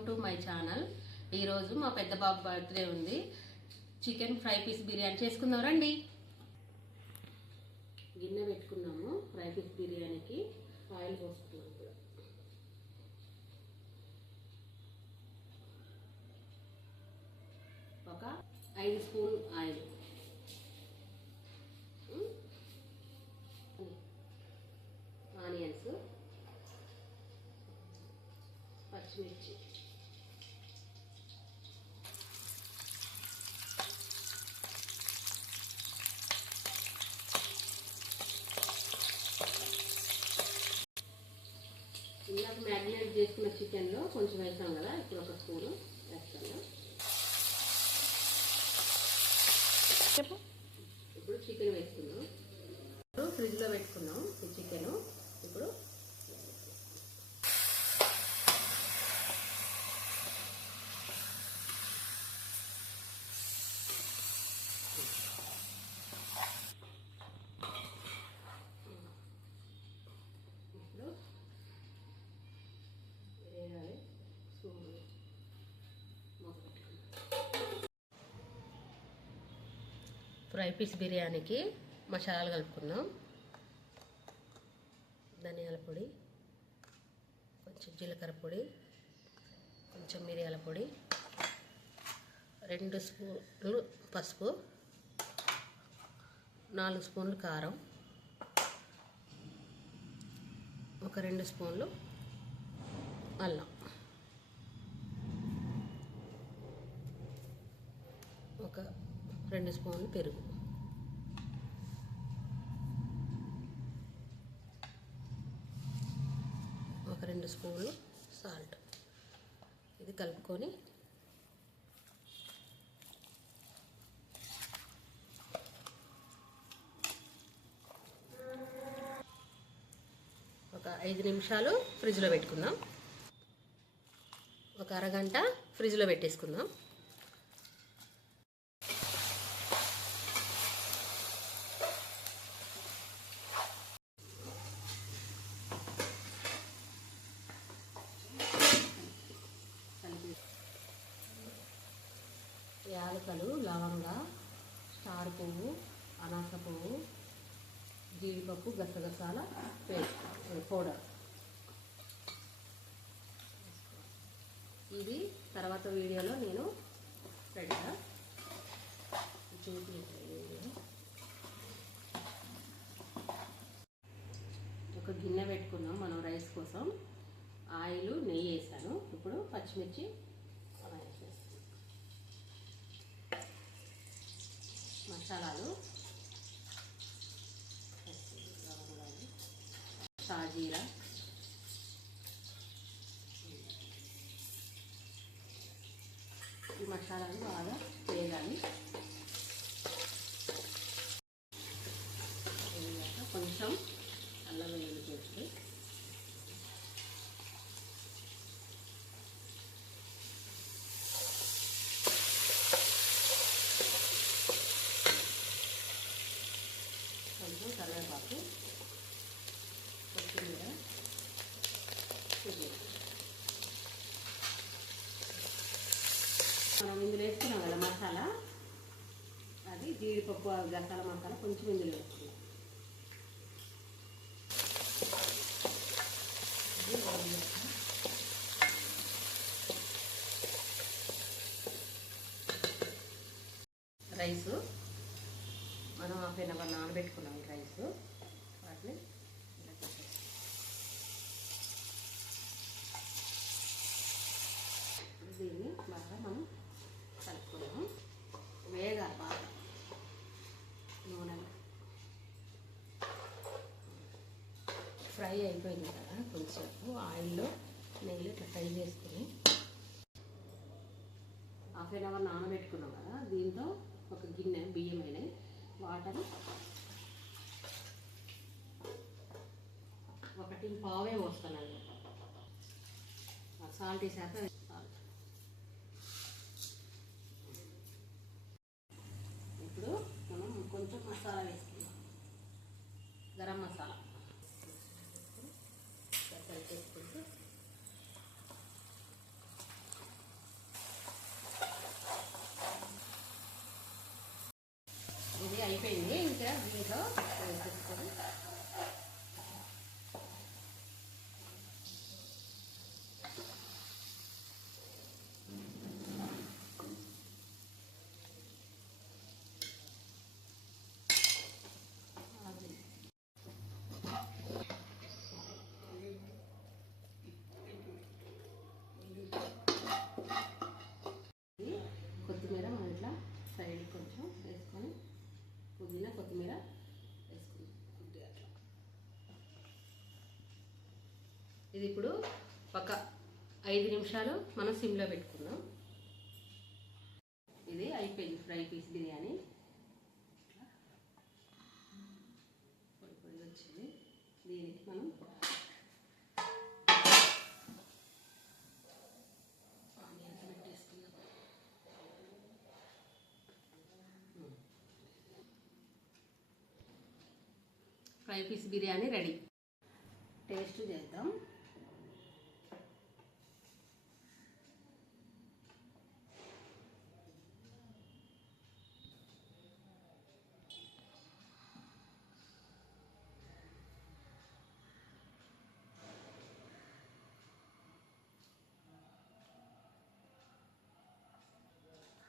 Welcome to my channel. ఈరోజు మా పెద్ద బాబు బర్త్డే ఉంది. చికెన్ ఫ్రై పీస్ బిర్యానీ చేసుకుందాం రండి. గిన్నె పెట్టుకున్నాము. ఫ్రై పీస్ బిర్యానీకి ఆయిల్ పోసుకున్నాము. ఒక 5 స్పూన్ ఆయిల్, ఆనియన్స్, పచ్చిమిర్చి, ఇందాక మ్యారినేట్ చేసుకున్న చికెన్లో కొంచెం వేసాం కదా, ఇప్పుడు ఒక స్పూను వేస్తాను. ఇప్పుడు చికెన్ వేసుకున్నాం. ఇప్పుడు ఫ్రిడ్జ్లో పెట్టుకున్నాం ఈ చికెన్. ఇప్పుడు ఫ్రై పీస్ బిర్యానీకి మసాలాలు కలుపుకుందాం. ధనియాల పొడి, కొంచెం జీలకర్ర పొడి, కొంచెం మిరియాల పొడి, 2 స్పూన్లు పసుపు, 4 స్పూన్లు కారం, ఒక 2 స్పూన్లు అల్లం, ఒక 2 స్పూన్లు పెరుగు, ఒక 2 స్పూన్లు సాల్ట్. ఇది కలుపుకొని ఒక 5 నిమిషాలు ఫ్రిడ్జ్లో పెట్టుకుందాం. ఒక అరగంట ఫ్రిడ్జ్లో పెట్టేసుకుందాం. యాలకులు, లవంగ, స్టార్ పువ్వు, అనాస పువ్వు, జీడిపప్పు, గసగసాల పౌడర్. ఇది తర్వాత వీడియోలో నేను పెడతా, ఒక గిన్నె పెట్టుకుందాం మనం రైస్ కోసం. ఆయిల్, నెయ్యి వేసాను. ఇప్పుడు పచ్చిమిర్చి మసాలాలు, షాజీరా, ఈ మసాలాలు బాగా వేయాలి. కొంచెం అల్లం వెల్లుల్లి పేస్ట్, కొంచెం కరివేపాకు, కొత్తిమీర, మనం ఇందులో వేసుకున్నాం కదా మసాలా, అది జీడిపప్పు, గసాల మసాలా కొంచెం ఇందులో వేసుకున్నాం. రైసు మనం 1/2 అవర్ నానబెట్టుకున్నాం. ఈ రైసు వాటిని దీన్ని బాగా మనం కలుపుకున్నాము. వేగాలి బాగా నూనెలో. ఫ్రై అయిపోయింది కదా, కొంచెంసేపు ఆయిల్లో నెయ్యి ఇట్లా ఫ్రై చేసుకుని 1/2 అవర్ నానబెట్టుకున్నాం కదా, దీంతో ఒక గిన్నె బియ్యం అయినాయి, వాటర్ 1.5 పోస్తాను. సాల్ట్ వేసాక సాల్ట్. ఇప్పుడు మనం కొంచెం మసాలా వేసుకుందాం. గరం మసాలా వేసుకుంటూ ఇది ఇప్పుడు ఒక 5 నిమిషాలు మనం సిమ్లో పెట్టుకుందాం. ఇది అయిపోయింది ఫ్రై పీస్ బిర్యానీ. పొడి పొడిగా వచ్చింది. దీనికి మనం ఆనియన్స్ పెట్టేసుకుందాం. Fry piece biryani ready. Taste చేద్దాం.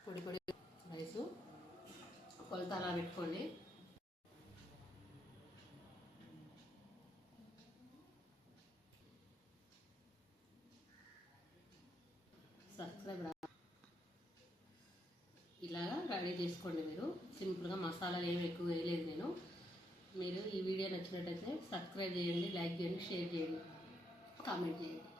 పొడి పొడి రైసు కొలత అలా పెట్టుకోండి. సబ్స్క్రైబ్ ఇలాగా రెడీ చేసుకోండి. మీరు సింపుల్గా మసాలాలు ఏమి ఎక్కువ వేయలేదు నేను. మీరు ఈ వీడియో నచ్చినట్టయితే సబ్స్క్రైబ్ చేయండి, లైక్ చేయండి, షేర్ చేయండి, కామెంట్ చేయండి.